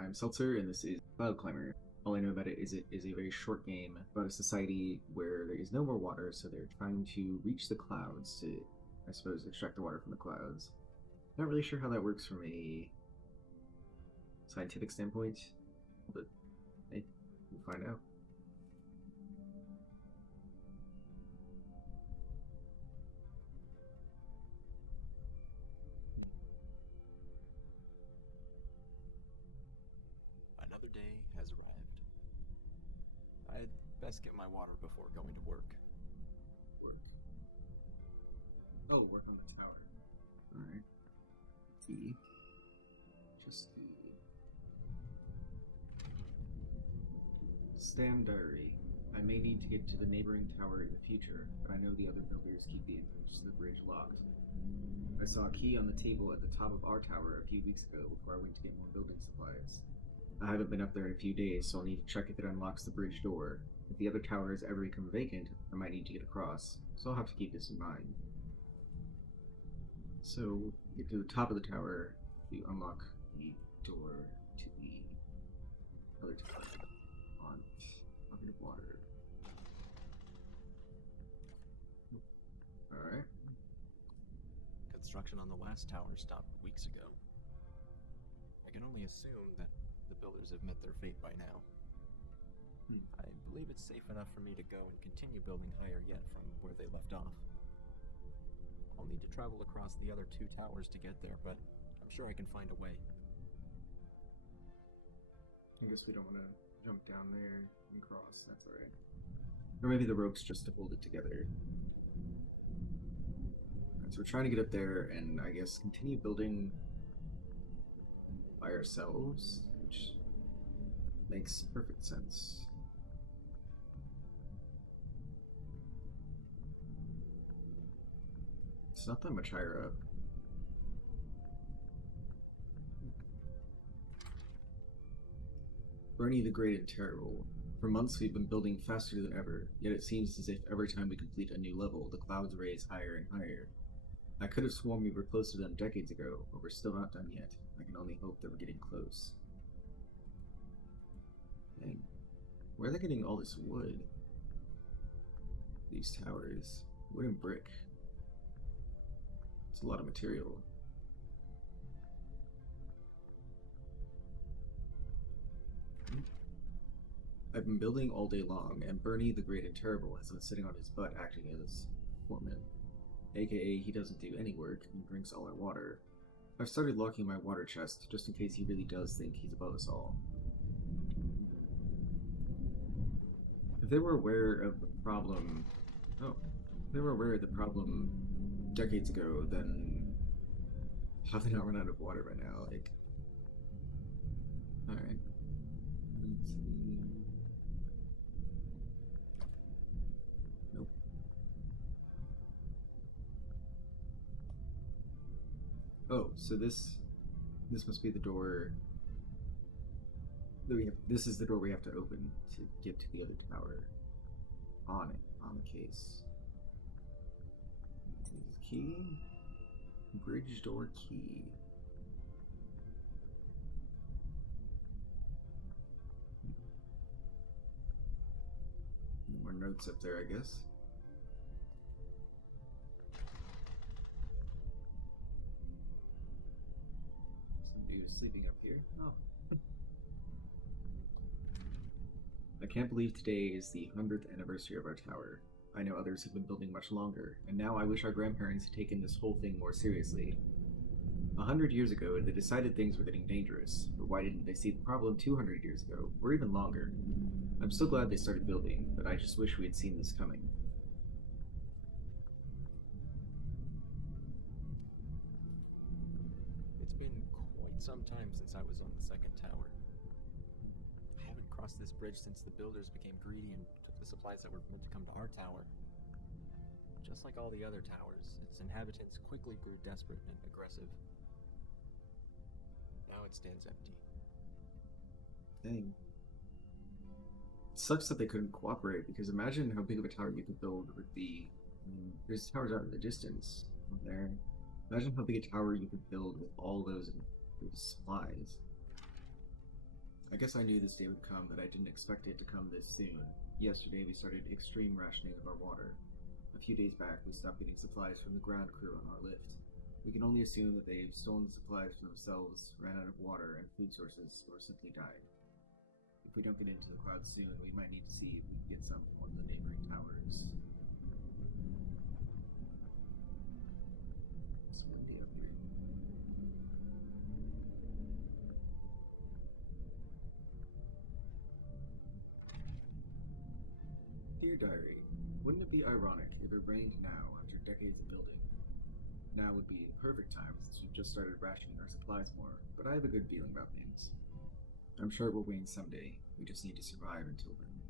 I'm Seltzer, and this is Cloud Climber. All I know about it is a very short game about a society where there is no more water, so they're trying to reach the clouds to, I suppose, extract the water from the clouds. Not really sure how that works from a scientific standpoint, but hey, we'll find out. Another day has arrived. I'd best get my water before going to work. Work. Oh, work on the tower. Alright. E. Just E. Stand diary. I may need to get to the neighboring tower in the future, but I know the other builders keep the entrance to the bridge locked. I saw a key on the table at the top of our tower a few weeks ago before I went to get more building supplies. I haven't been up there in a few days, so I'll need to check if it unlocks the bridge door. If the other towers ever become vacant, I might need to get across, so I'll have to keep this in mind. So, get to the top of the tower, you unlock the door to the other tower. On bucket of water. Alright. Construction on the last tower stopped weeks ago. I can only assume that the builders have met their fate by now. I believe it's safe enough for me to go and continue building higher yet from where they left off. I'll need to travel across the other two towers to get there, but I'm sure I can find a way. I guess we don't want to jump down there and cross, that's alright. Or maybe the rope's just to hold it together. Alright, so we're trying to get up there and I guess continue building by ourselves, which makes perfect sense. It's not that much higher up. Bernie the Great and Terrible. For months we've been building faster than ever, yet it seems as if every time we complete a new level, the clouds raise higher and higher. I could have sworn we were close to them decades ago, but we're still not done yet. I can only hope that we're getting close. Dang. Where are they getting all this wood? These towers. Wood and brick. It's a lot of material. I've been building all day long, and Bernie the Great and Terrible has been sitting on his butt acting as foreman. AKA, he doesn't do any work and drinks all our water. I've started locking my water chest, just in case he really does think he's above us all. If they were aware of the problem... Oh. If they were aware of the problem decades ago, then... how have they not run out of water by now? Like... Alright. Let's see... Nope. Oh, so this must be the door that we have. This is the door we have to open to get to the other tower. On the case. Key. Bridge door key. More notes up there, I guess. Somebody was sleeping up here. Oh. I can't believe today is the 100th anniversary of our tower. I know others have been building much longer, and now I wish our grandparents had taken this whole thing more seriously. 100 years ago, they decided things were getting dangerous, but why didn't they see the problem 200 years ago, or even longer? I'm so glad they started building, but I just wish we had seen this coming. It's been quite some time since I was on the second tower. I haven't crossed this bridge since the builders became greedy and took the supplies that were meant to come to our tower. Just like all the other towers, its inhabitants quickly grew desperate and aggressive. Now it stands empty. Dang. It sucks that they couldn't cooperate, because imagine how big of a tower you could build with the... there's towers out in the distance there. Imagine how big a tower you could build with all those supplies. I guess I knew this day would come, but I didn't expect it to come this soon. Yesterday we started extreme rationing of our water. A few days back we stopped getting supplies from the ground crew on our lift. We can only assume that they've stolen the supplies for themselves, ran out of water and food sources, or simply died. If we don't get into the clouds soon, we might need to see if we can get some from one of the neighboring towers. It's windy up here. Dear Diary, wouldn't it be ironic if it rained now after decades of building? Now would be the perfect time since we've just started rationing our supplies more, but I have a good feeling about things. I'm sure it will rain someday. We just need to survive until then.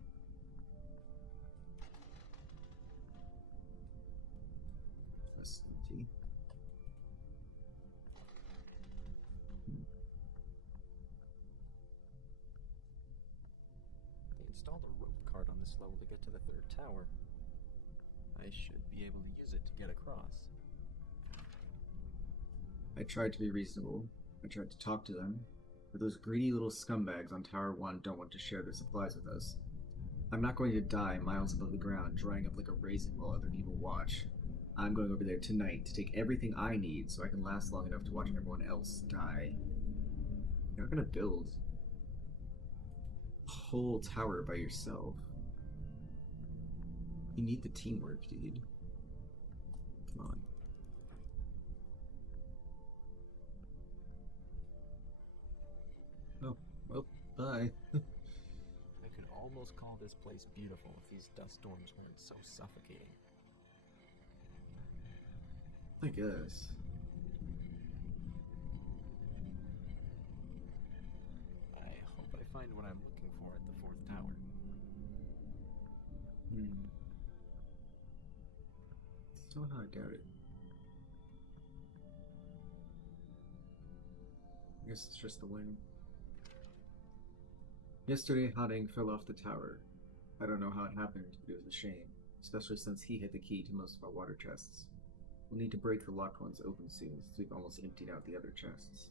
That's empty. They installed a rope cart on this level to get to the third tower. I should be able to use it to get across. I tried to be reasonable. I tried to talk to them. But those greedy little scumbags on Tower 1 don't want to share their supplies with us. I'm not going to die miles above the ground, drying up like a raisin while other people watch. I'm going over there tonight to take everything I need so I can last long enough to watch everyone else die. You're not gonna build a whole tower by yourself. You need the teamwork, dude. Come on. Oh, well, bye. I could almost call this place beautiful if these dust storms weren't so suffocating. I guess. I hope I find what I'm looking for at the fourth tower. Somehow I doubt it. I guess it's just the wind. Yesterday, Hadding fell off the tower. I don't know how it happened, but it was a shame, especially since he had the key to most of our water chests. We'll need to break the locked ones open soon, since we've almost emptied out the other chests.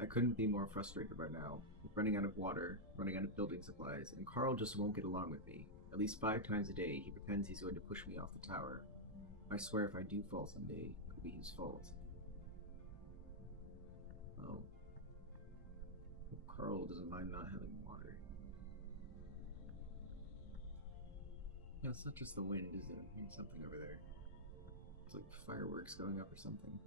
I couldn't be more frustrated right now, with running out of water, running out of building supplies, and Carl just won't get along with me. At least 5 times a day, he pretends he's going to push me off the tower. I swear if I do fall someday, it'll be his fault. Oh. Carl doesn't mind not having water. Yeah, it's not just the wind, is it? I hear something over there. It's like fireworks going up or something.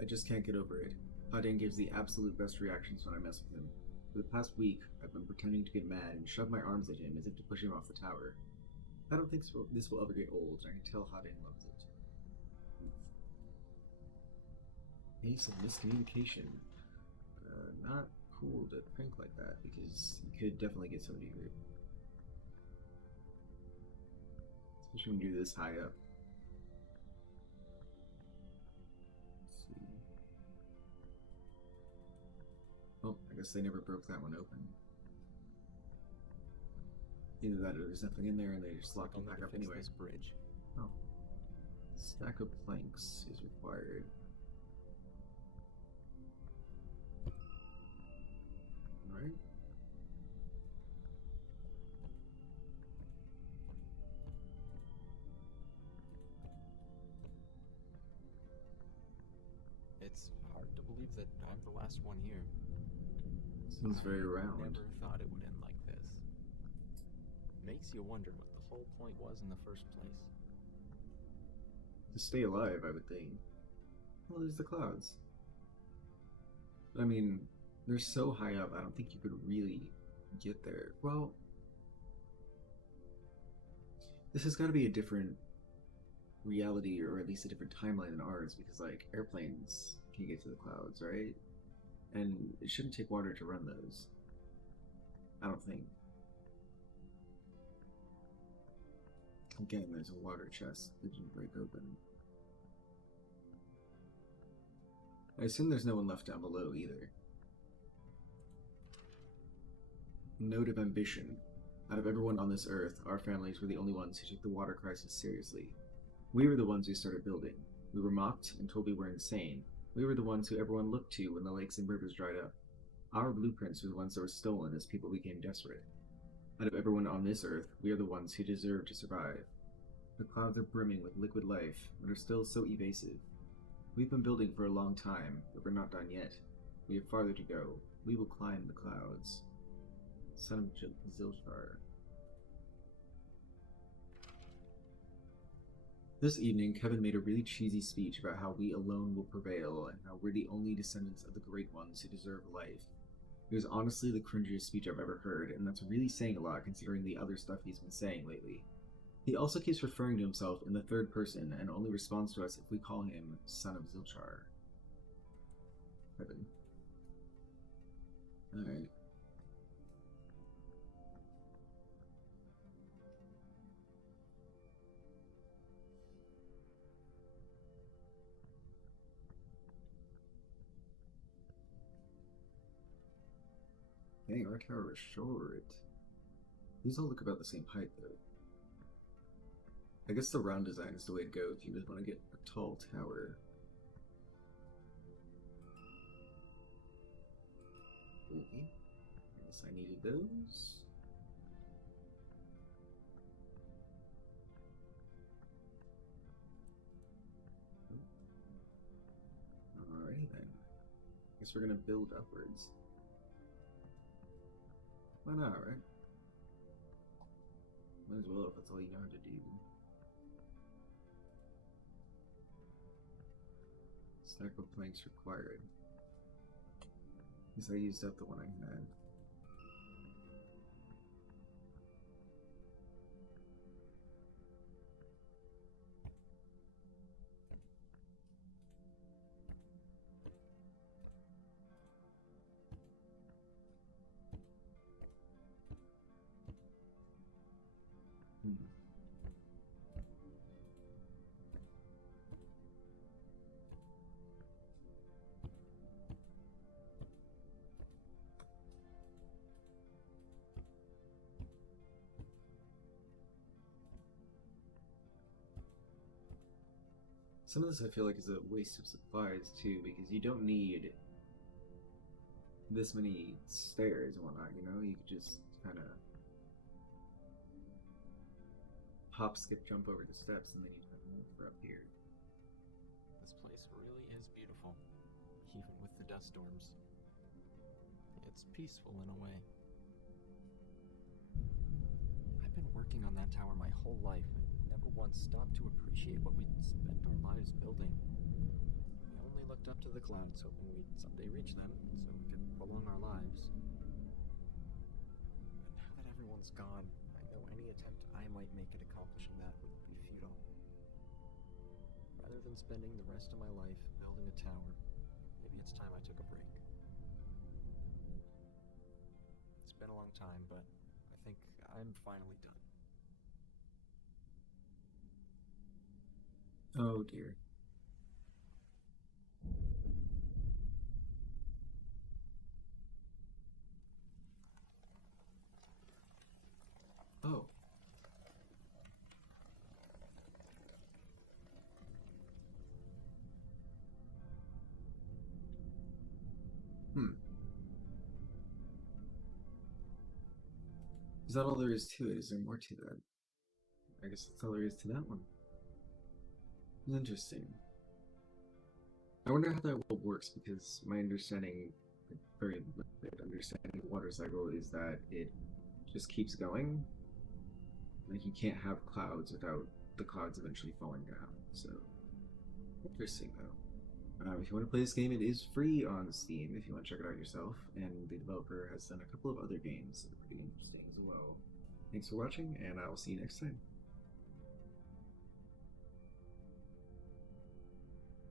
I just can't get over it. Hadding gives the absolute best reactions when I mess with him. For the past week, I've been pretending to get mad and shove my arms at him as if to push him off the tower. I don't think this will ever get old, and I can tell Hadding loves it. Maybe some miscommunication. Not cool to prank like that, because you could definitely get somebody hurt. Especially when you're this high up. Let's see. Oh, I guess they never broke that one open. Either that or there's nothing in there and they just locked it back up anyway. This bridge. Oh. Stack of planks is required. Alright. It's hard to believe that I'm the last one here. Seems very round. I never thought it would end like this. Makes you wonder what the whole point was in the first place. To stay alive, I would think. Well, there's the clouds. I mean, they're so high up, I don't think you could really get there. Well, this has got to be a different reality, or at least a different timeline than ours, because, like, airplanes can get to the clouds, right? And it shouldn't take water to run those. I don't think. Again, there's a water chest that didn't break open. I assume there's no one left down below either. Note of ambition. Out of everyone on this earth, our families were the only ones who took the water crisis seriously. We were the ones who started building. We were mocked and told we were insane. We were the ones who everyone looked to when the lakes and rivers dried up. Our blueprints were the ones that were stolen as people became desperate. Out of everyone on this earth, we are the ones who deserve to survive. The clouds are brimming with liquid life, but are still so evasive. We've been building for a long time, but we're not done yet. We have farther to go. We will climb the clouds. Son of Zilchar. This evening, Kevin made a really cheesy speech about how we alone will prevail and how we're the only descendants of the great ones who deserve life. It was honestly the cringiest speech I've ever heard, and that's really saying a lot considering the other stuff he's been saying lately. He also keeps referring to himself in the third person and only responds to us if we call him Son of Zilchar. Kevin. Alright. Dang, our tower is short. These all look about the same height, though. I guess the round design is the way to go if you just want to get a tall tower. Okay. I guess I needed those. Alrighty then. Guess we're gonna build upwards. Why not, right? Might as well if that's all you know how to do. Stack of planks required. Guess I used up the one I had. Some of this I feel like is a waste of supplies too, because you don't need this many stairs and whatnot, you know? You could just kind of hop, skip, jump over the steps and then you have move for up here. This place really is beautiful, even with the dust storms. It's peaceful in a way. I've been working on that tower my whole life and never once stopped to appreciate what we'd spent our lives building. We only looked up to the clouds hoping we'd someday reach them so we could prolong our lives. But now that everyone's gone, I know any attempt I might make at accomplishing that would be futile. Rather than spending the rest of my life building a tower, maybe it's time I took a break. It's been a long time, but I think I'm finally done. Oh dear. Oh. Is that all there is to it? Is there more to that? I guess that's all there is to that one. Interesting. I wonder how that world works because my understanding, like, very limited understanding of water cycle is that it just keeps going. Like you can't have clouds without the clouds eventually falling down. So interesting though. If you want to play this game, it is free on Steam if you want to check it out yourself, and the developer has done a couple of other games that are pretty interesting as well. Thanks for watching, and I will see you next time.